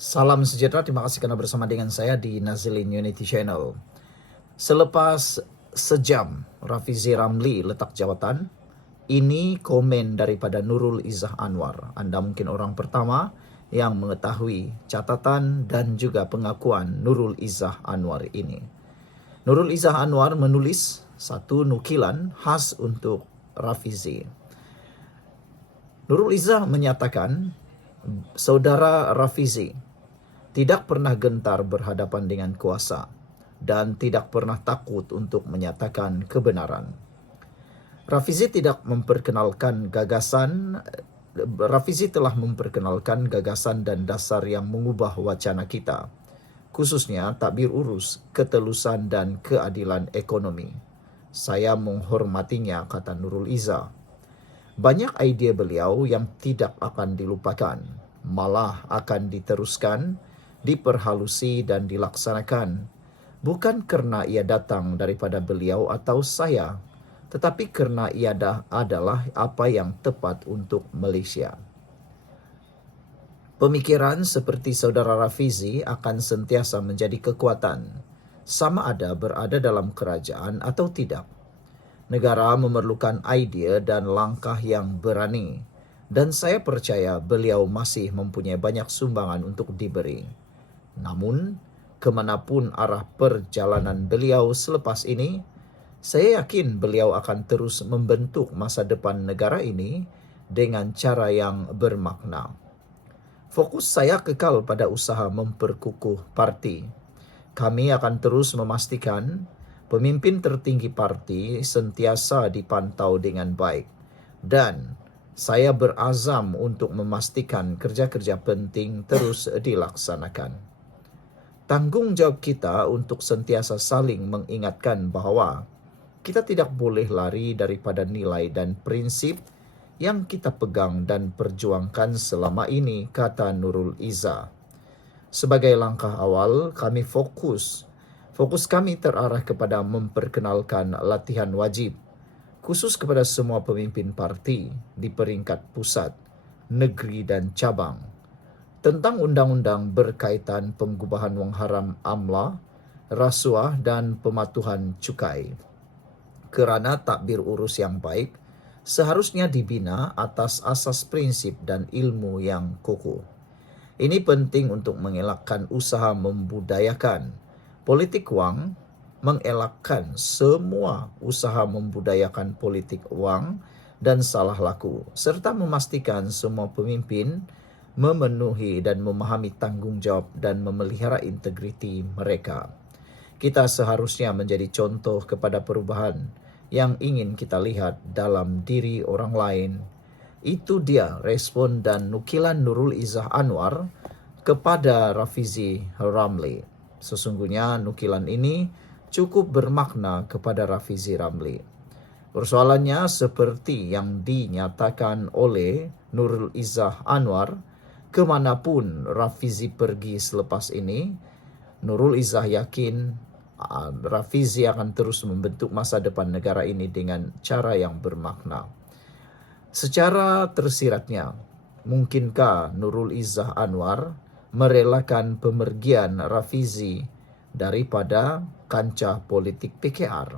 Salam sejahtera, terima kasih karena bersama dengan saya di Nazilin Unity Channel. Selepas sejam Rafizi Ramli letak jawatan, ini komen daripada Nurul Izzah Anwar. Anda mungkin orang pertama yang mengetahui catatan dan juga pengakuan Nurul Izzah Anwar ini. Nurul Izzah Anwar menulis satu nukilan khas untuk Rafizi. Nurul Izzah menyatakan, saudara Rafizi tidak pernah gentar berhadapan dengan kuasa dan tidak pernah takut untuk menyatakan kebenaran. Rafizi telah memperkenalkan gagasan dan dasar yang mengubah wacana kita, khususnya takbir urus, ketelusan dan keadilan ekonomi. Saya menghormatinya, kata Nurul Izzah. Banyak idea beliau yang tidak akan dilupakan, malah akan diteruskan, diperhalusi dan dilaksanakan. Bukan kerana ia datang daripada beliau atau saya, tetapi kerana ia adalah apa yang tepat untuk Malaysia. Pemikiran seperti saudara Rafizi akan sentiasa menjadi kekuatan, sama ada berada dalam kerajaan atau tidak. Negara memerlukan idea dan langkah yang berani, dan saya percaya beliau masih mempunyai banyak sumbangan untuk diberi. Namun, kemanapun arah perjalanan beliau selepas ini, saya yakin beliau akan terus membentuk masa depan negara ini dengan cara yang bermakna. Fokus saya kekal pada usaha memperkukuh parti. Kami akan terus memastikan pemimpin tertinggi parti sentiasa dipantau dengan baik, dan saya berazam untuk memastikan kerja-kerja penting terus dilaksanakan. Tanggungjawab kita untuk sentiasa saling mengingatkan bahawa kita tidak boleh lari daripada nilai dan prinsip yang kita pegang dan perjuangkan selama ini, kata Nurul Izzah. Sebagai langkah awal, fokus kami terarah kepada memperkenalkan latihan wajib, khusus kepada semua pemimpin parti di peringkat pusat, negeri dan cabang, tentang undang-undang berkaitan pengubahan wang haram amla, rasuah dan pematuhan cukai. Kerana takbir urus yang baik seharusnya dibina atas asas prinsip dan ilmu yang kokoh. Ini penting untuk mengelakkan usaha membudayakan politik wang, mengelakkan semua usaha membudayakan politik wang dan salah laku, serta memastikan semua pemimpin memenuhi dan memahami tanggungjawab dan memelihara integriti mereka. Kita seharusnya menjadi contoh kepada perubahan yang ingin kita lihat dalam diri orang lain. Itu dia respon dan nukilan Nurul Izzah Anwar kepada Rafizi Ramli. Sesungguhnya nukilan ini cukup bermakna kepada Rafizi Ramli. Persoalannya seperti yang dinyatakan oleh Nurul Izzah Anwar, kemanapun Rafizi pergi selepas ini, Nurul Izzah yakin Rafizi akan terus membentuk masa depan negara ini dengan cara yang bermakna. Secara tersiratnya, mungkinkah Nurul Izzah Anwar merelakan pemergian Rafizi daripada kancah politik PKR?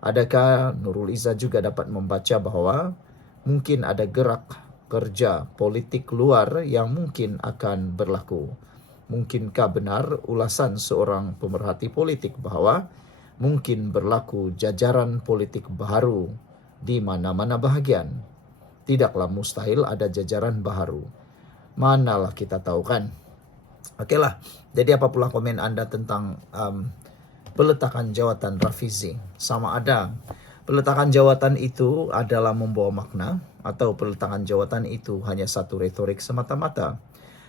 Adakah Nurul Izzah juga dapat membaca bahawa mungkin ada gerak kerja politik luar yang mungkin akan berlaku? Mungkinkah benar ulasan seorang pemerhati politik bahawa mungkin berlaku jajaran politik baharu di mana-mana bahagian? Tidaklah mustahil ada jajaran baharu. Manalah kita tahu kan? Okeylah, jadi apa pula komen anda tentang peletakan jawatan Rafizi? Sama ada peletakan jawatan itu adalah membawa makna, atau peletakan jawatan itu hanya satu retorik semata-mata?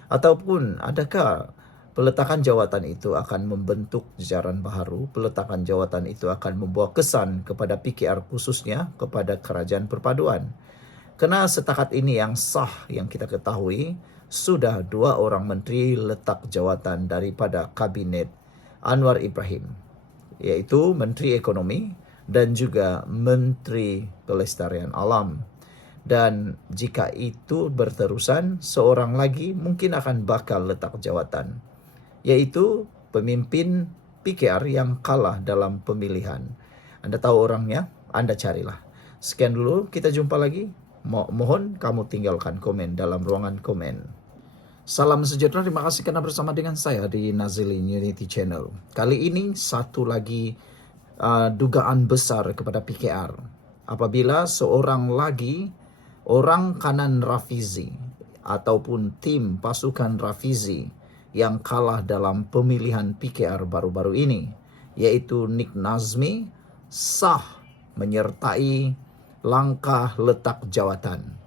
Ataupun adakah peletakan jawatan itu akan membentuk jajaran baharu? Peletakan jawatan itu akan membawa kesan kepada PKR, khususnya kepada kerajaan perpaduan. Kerana setakat ini yang sah yang kita ketahui, sudah 2 orang menteri letak jawatan daripada kabinet Anwar Ibrahim, iaitu Menteri Ekonomi dan juga Menteri Pelestarian Alam. Dan jika itu berterusan, seorang lagi mungkin akan bakal letak jawatan, yaitu pemimpin PKR yang kalah dalam pemilihan. Anda tahu orangnya, Anda carilah. Sekian dulu, kita jumpa lagi. Mohon kamu tinggalkan komen dalam ruangan komen. Salam sejahtera, terima kasih karena bersama dengan saya di Nazilin Unity Channel. Kali ini satu lagi dugaan besar kepada PKR. Apabila seorang lagi orang kanan Rafizi ataupun tim pasukan Rafizi yang kalah dalam pemilihan PKR baru-baru ini, yaitu Nick Nazmi, sah menyertai langkah letak jawatan.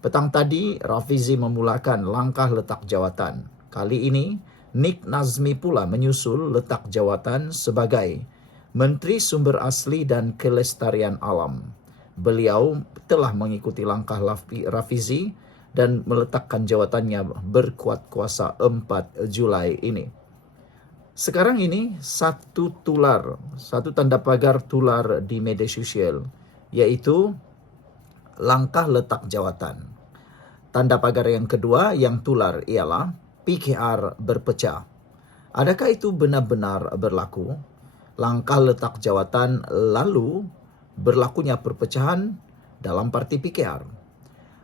Petang tadi, Rafizi memulakan langkah letak jawatan. Kali ini, Nick Nazmi pula menyusul letak jawatan sebagai Menteri Sumber Asli dan Kelestarian Alam. Beliau telah mengikuti langkah Rafizi dan meletakkan jawatannya berkuat kuasa 4 Julai ini. Sekarang ini satu tanda pagar tular di media sosial, yaitu langkah letak jawatan. Tanda pagar yang kedua yang tular ialah PKR berpecah. Adakah itu benar-benar berlaku? Langkah letak jawatan lalu berlakunya perpecahan dalam parti PKR.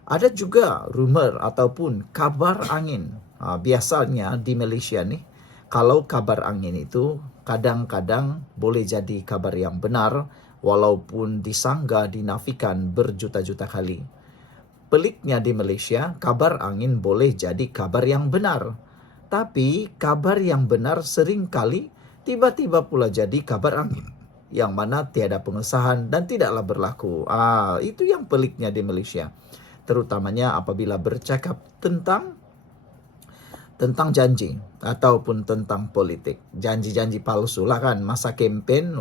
Ada juga rumor ataupun kabar angin. Biasanya di Malaysia nih, kalau kabar angin itu kadang-kadang boleh jadi kabar yang benar, walaupun disanggah dinafikan berjuta-juta kali. Peliknya di Malaysia, kabar angin boleh jadi kabar yang benar. Tapi kabar yang benar seringkali tiba-tiba pula jadi kabar angin, yang mana tiada pengesahan dan tidaklah berlaku. Itu yang peliknya di Malaysia. Terutamanya apabila bercakap tentang janji ataupun tentang politik. Janji-janji palsu lah kan. Masa kempen,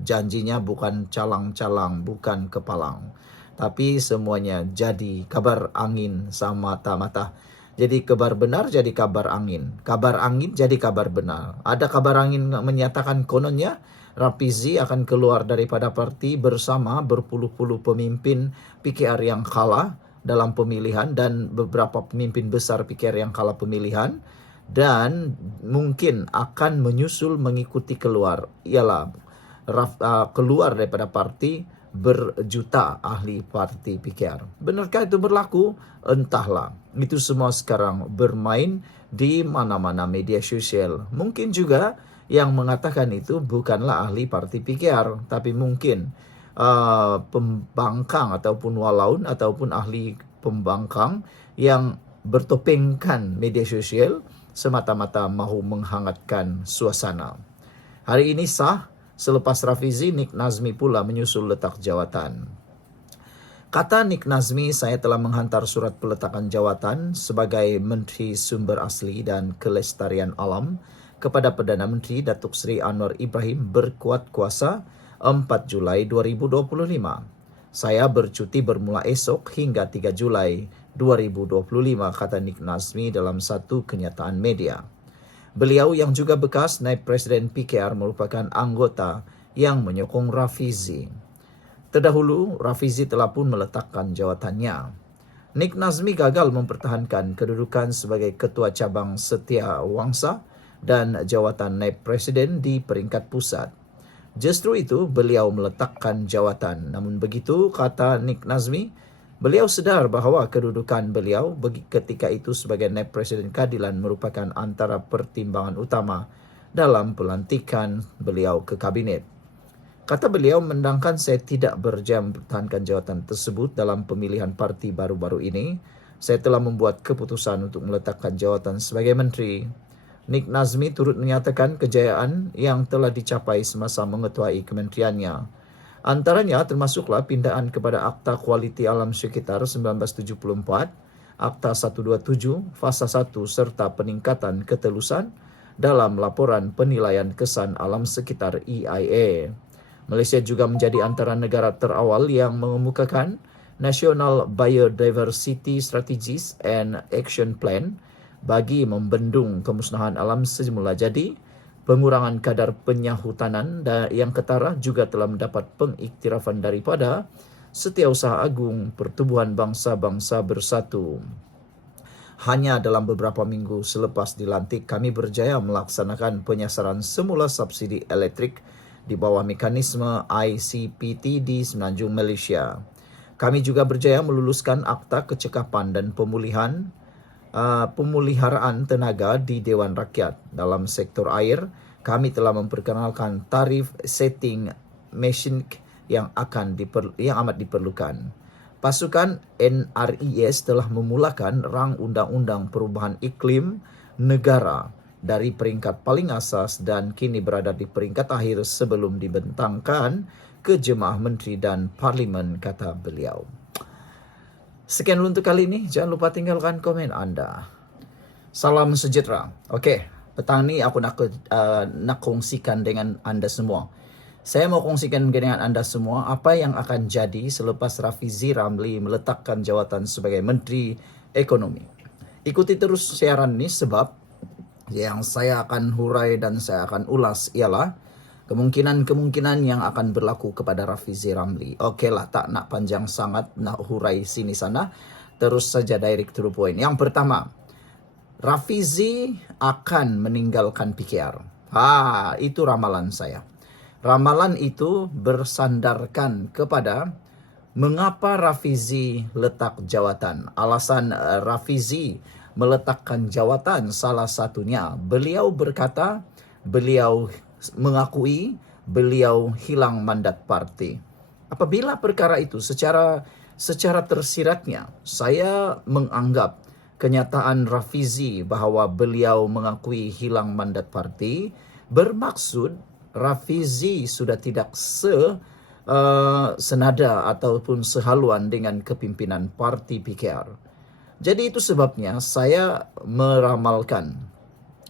janjinya bukan calang-calang, bukan kepalang. Tapi semuanya jadi kabar angin semata-mata. Jadi kabar benar jadi kabar angin. Kabar angin jadi kabar benar. Ada kabar angin menyatakan kononnya Rafizi akan keluar daripada parti bersama berpuluh-puluh pemimpin PKR yang kalah dalam pemilihan dan beberapa pemimpin besar PKR yang kalah pemilihan, dan mungkin akan menyusul mengikuti keluar, ialah keluar daripada parti berjuta ahli parti PKR. Benarkah itu berlaku? Entahlah. Itu semua sekarang bermain di mana-mana media sosial. Mungkin juga yang mengatakan itu bukanlah ahli parti PKR, tapi mungkin pembangkang ataupun walaun ataupun ahli pembangkang yang bertopengkan media sosial semata-mata mahu menghangatkan suasana. Hari ini sah. Selepas Rafizi, Nick Nazmi pula menyusul letak jawatan. Kata Nick Nazmi, saya telah menghantar surat peletakan jawatan sebagai Menteri Sumber Asli dan Kelestarian Alam kepada Perdana Menteri Datuk Seri Anwar Ibrahim berkuat kuasa 4 Julai 2025. Saya bercuti bermula esok hingga 3 Julai 2025, kata Nick Nazmi dalam satu kenyataan media. Beliau yang juga bekas naib Presiden PKR merupakan anggota yang menyokong Rafizi. Terdahulu, Rafizi telah pun meletakkan jawatannya. Nick Nazmi gagal mempertahankan kedudukan sebagai Ketua Cabang Setia Wangsa dan jawatan naib Presiden di peringkat pusat. Justru itu, beliau meletakkan jawatan. Namun begitu, kata Nick Nazmi, beliau sedar bahawa kedudukan beliau ketika itu sebagai naib Presiden Keadilan merupakan antara pertimbangan utama dalam pelantikan beliau ke kabinet. Kata beliau, mendangkan saya tidak berjaya mempertahankan jawatan tersebut dalam pemilihan parti baru-baru ini, saya telah membuat keputusan untuk meletakkan jawatan sebagai menteri. Nick Nazmi turut menyatakan kejayaan yang telah dicapai semasa mengetuai kementeriannya. Antaranya termasuklah pindaan kepada Akta Kualiti Alam Sekitar 1974, Akta 127, Fasa 1 serta peningkatan ketelusan dalam laporan penilaian kesan alam sekitar EIA. Malaysia juga menjadi antara negara terawal yang mengemukakan National Biodiversity Strategies and Action Plan bagi membendung kemusnahan alam semula jadi. Pengurangan kadar penyahutanan yang ketara juga telah mendapat pengiktirafan daripada Setiausaha Agung Pertubuhan Bangsa-Bangsa Bersatu. Hanya dalam beberapa minggu selepas dilantik, kami berjaya melaksanakan penyasaran semula subsidi elektrik di bawah mekanisme ICPT di Semenanjung Malaysia. Kami juga berjaya meluluskan Akta Kecekapan dan Pemeliharaan Tenaga di Dewan Rakyat. Dalam sektor air, kami telah memperkenalkan tarif setting mesin yang amat diperlukan. Pasukan NRIS telah memulakan rang Undang-Undang Perubahan Iklim Negara dari peringkat paling asas dan kini berada di peringkat akhir sebelum dibentangkan ke Jemaah Menteri dan Parlimen, kata beliau. Sekian untuk kali ini. Jangan lupa tinggalkan komen anda. Salam sejahtera. Okey, petang ni aku nak kongsikan dengan anda semua. Saya mau kongsikan dengan anda semua apa yang akan jadi selepas Rafizi Ramli meletakkan jawatan sebagai Menteri Ekonomi. Ikuti terus siaran ini sebab yang saya akan hurai dan saya akan ulas ialah kemungkinan-kemungkinan yang akan berlaku kepada Rafizi Ramli. Okeylah, tak nak panjang sangat, nak hurai sini sana. Terus saja direct to the point. Yang pertama, Rafizi akan meninggalkan PKR. Itu ramalan saya. Ramalan itu bersandarkan kepada mengapa Rafizi letak jawatan. Alasan Rafizi meletakkan jawatan salah satunya, beliau berkata, beliau mengakui beliau hilang mandat parti. Apabila perkara itu secara tersiratnya, saya menganggap kenyataan Rafizi bahawa beliau mengakui hilang mandat parti bermaksud Rafizi sudah tidak senada ataupun sehaluan dengan kepimpinan parti PKR. Jadi itu sebabnya saya meramalkan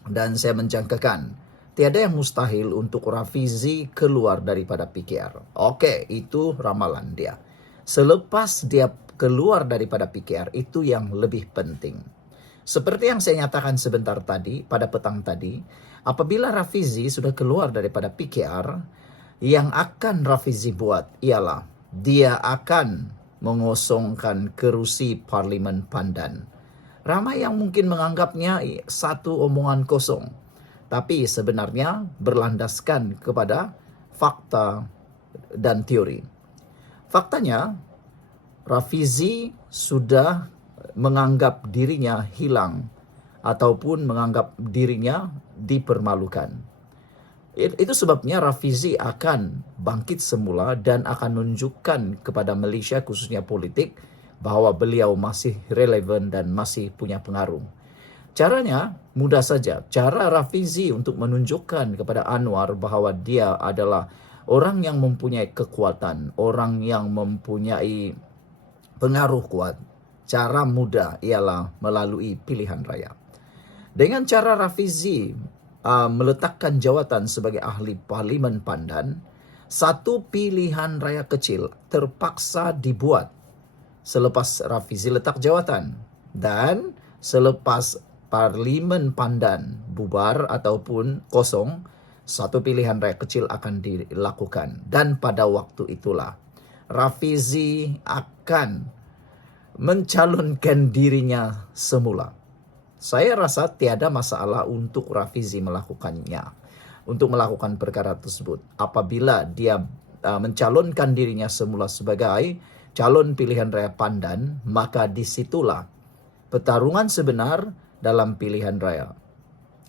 dan saya menjangkakan tiada yang mustahil untuk Rafizi keluar daripada PKR. Okey, itu ramalan dia. Selepas dia keluar daripada PKR, itu yang lebih penting. Seperti yang saya nyatakan sebentar tadi, pada petang tadi, apabila Rafizi sudah keluar daripada PKR, yang akan Rafizi buat ialah dia akan mengosongkan kerusi Parlimen Pandan. Ramai yang mungkin menganggapnya satu omongan kosong, tapi sebenarnya berlandaskan kepada fakta dan teori. Faktanya, Rafizi sudah menganggap dirinya hilang ataupun menganggap dirinya dipermalukan. Itu sebabnya Rafizi akan bangkit semula dan akan menunjukkan kepada Malaysia, khususnya politik, bahawa beliau masih relevan dan masih punya pengaruh. Caranya mudah saja. Cara Rafizi untuk menunjukkan kepada Anwar bahawa dia adalah orang yang mempunyai kekuatan, orang yang mempunyai pengaruh kuat. Cara mudah ialah melalui pilihan raya. Dengan cara Rafizi meletakkan jawatan sebagai ahli Parlimen Pandan, satu pilihan raya kecil terpaksa dibuat selepas Rafizi letak jawatan. Dan selepas Parlimen Pandan bubar ataupun kosong, satu pilihan raya kecil akan dilakukan. Dan pada waktu itulah Rafizi akan mencalonkan dirinya semula. Saya rasa tiada masalah untuk Rafizi melakukannya, untuk melakukan perkara tersebut. Apabila dia mencalonkan dirinya semula sebagai calon pilihan raya Pandan, maka disitulah pertarungan sebenar dalam pilihan raya.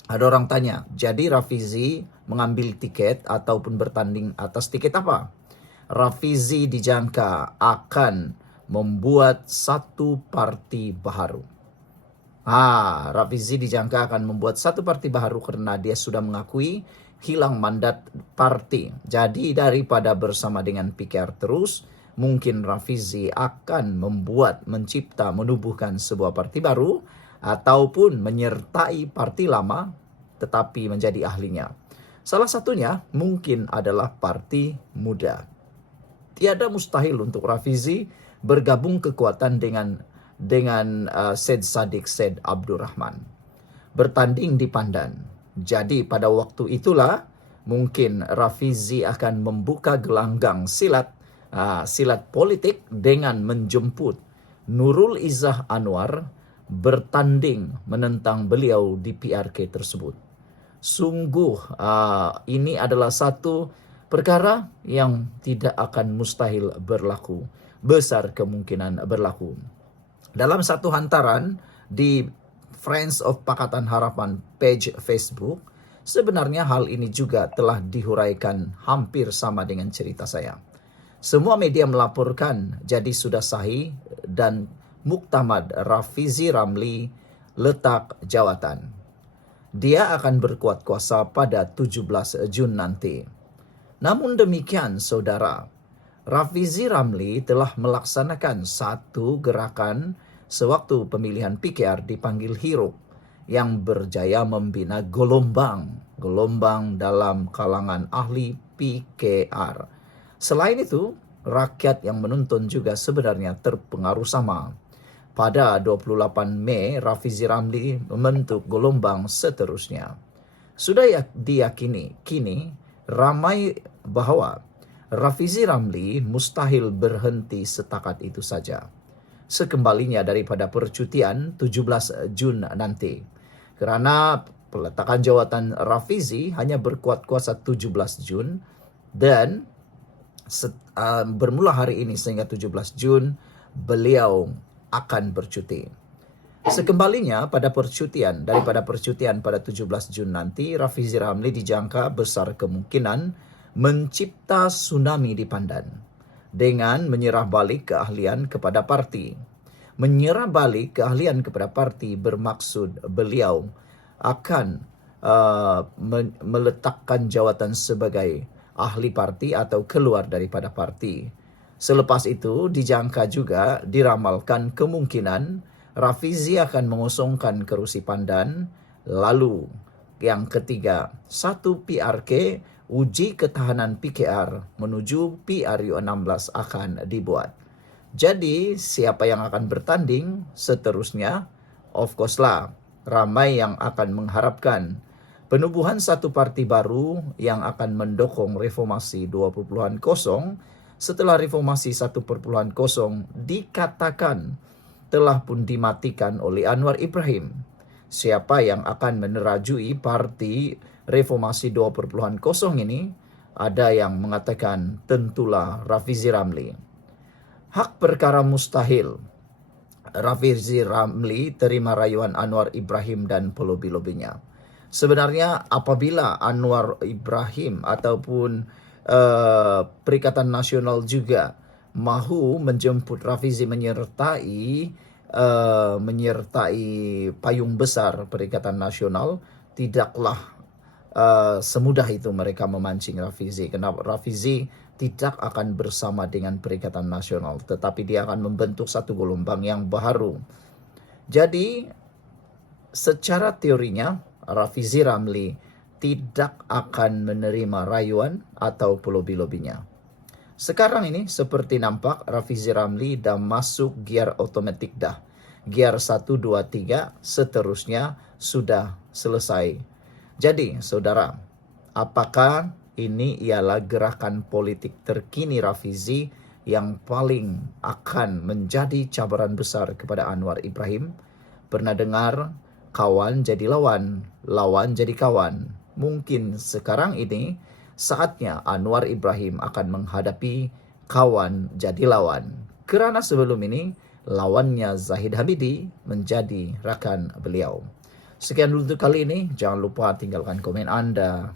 Ada orang tanya, jadi Rafizi mengambil tiket ataupun bertanding atas tiket apa? Rafizi dijangka akan membuat satu parti baharu. Rafizi dijangka akan membuat satu parti baharu kerana dia sudah mengakui hilang mandat parti. Jadi daripada bersama dengan PKR terus, mungkin Rafizi akan mencipta, menubuhkan sebuah parti baru ataupun menyertai parti lama tetapi menjadi ahlinya. Salah satunya mungkin adalah Parti Muda. Tiada mustahil untuk Rafizi bergabung kekuatan dengan Syed Saddiq Syed Abdul Rahman. Bertanding di Pandan. Jadi pada waktu itulah mungkin Rafizi akan membuka gelanggang silat silat politik dengan menjemput Nurul Izzah Anwar bertanding menentang beliau di PRK tersebut. Sungguh ini adalah satu perkara yang tidak akan mustahil berlaku. Besar kemungkinan berlaku. Dalam satu hantaran di Friends of Pakatan Harapan page Facebook, sebenarnya hal ini juga telah dihuraikan hampir sama dengan cerita saya. Semua media melaporkan jadi sudah sahih dan muktamad Rafizi Ramli letak jawatan. Dia akan berkuat kuasa pada 17 Jun nanti. Namun demikian, saudara, Rafizi Ramli telah melaksanakan satu gerakan sewaktu pemilihan PKR dipanggil Hiruk yang berjaya membina gelombang dalam kalangan ahli PKR. Selain itu, rakyat yang menonton juga sebenarnya terpengaruh sama. Pada 28 Mei, Rafizi Ramli membentuk gelombang seterusnya. Sudah diyakini kini ramai bahwa Rafizi Ramli mustahil berhenti setakat itu saja. Sekembalinya daripada percutian 17 Jun nanti. Karena peletakan jawatan Rafizi hanya berkuat kuasa 17 Jun dan bermula hari ini sehingga 17 Jun beliau akan bercuti. Sekembalinya daripada percutian pada 17 Jun nanti, Rafizi Ramli dijangka besar kemungkinan mencipta tsunami di Pandan dengan menyerah balik keahlian kepada parti. Menyerah balik keahlian kepada parti bermaksud beliau akan meletakkan jawatan sebagai ahli parti atau keluar daripada parti. Selepas itu dijangka juga diramalkan kemungkinan Rafizi akan mengosongkan kerusi Pandan. Lalu yang ketiga, satu PRK uji ketahanan PKR menuju PRU 16 akan dibuat. Jadi siapa yang akan bertanding seterusnya? Of course lah, ramai yang akan mengharapkan penubuhan satu parti baru yang akan mendukung reformasi 2.0 setelah reformasi 1.0 dikatakan telah pun dimatikan oleh Anwar Ibrahim. Siapa yang akan menerajui parti reformasi 2.0 ini? Ada yang mengatakan tentulah Rafizi Ramli. Hak perkara mustahil. Rafizi Ramli terima rayuan Anwar Ibrahim dan pelobi-lobinya. Sebenarnya apabila Anwar Ibrahim ataupun Perikatan Nasional juga mahu menjemput Rafizi menyertai payung besar Perikatan Nasional, tidaklah semudah itu mereka memancing Rafizi. Karena Rafizi tidak akan bersama dengan Perikatan Nasional, tetapi dia akan membentuk satu gelombang yang baru. Jadi secara teorinya Rafizi Ramli tidak akan menerima rayuan atau pelobi-lobinya. Sekarang ini seperti nampak Rafizi Ramli dah masuk gear otomatik dah. Gear 1, 2, 3 seterusnya sudah selesai. Jadi saudara, apakah ini ialah gerakan politik terkini Rafizi yang paling akan menjadi cabaran besar kepada Anwar Ibrahim? Pernah dengar kawan jadi lawan, lawan jadi kawan. Mungkin sekarang ini saatnya Anwar Ibrahim akan menghadapi kawan jadi lawan. Kerana sebelum ini lawannya Zahid Hamidi menjadi rakan beliau. Sekian dulu untuk kali ini. Jangan lupa tinggalkan komen Anda.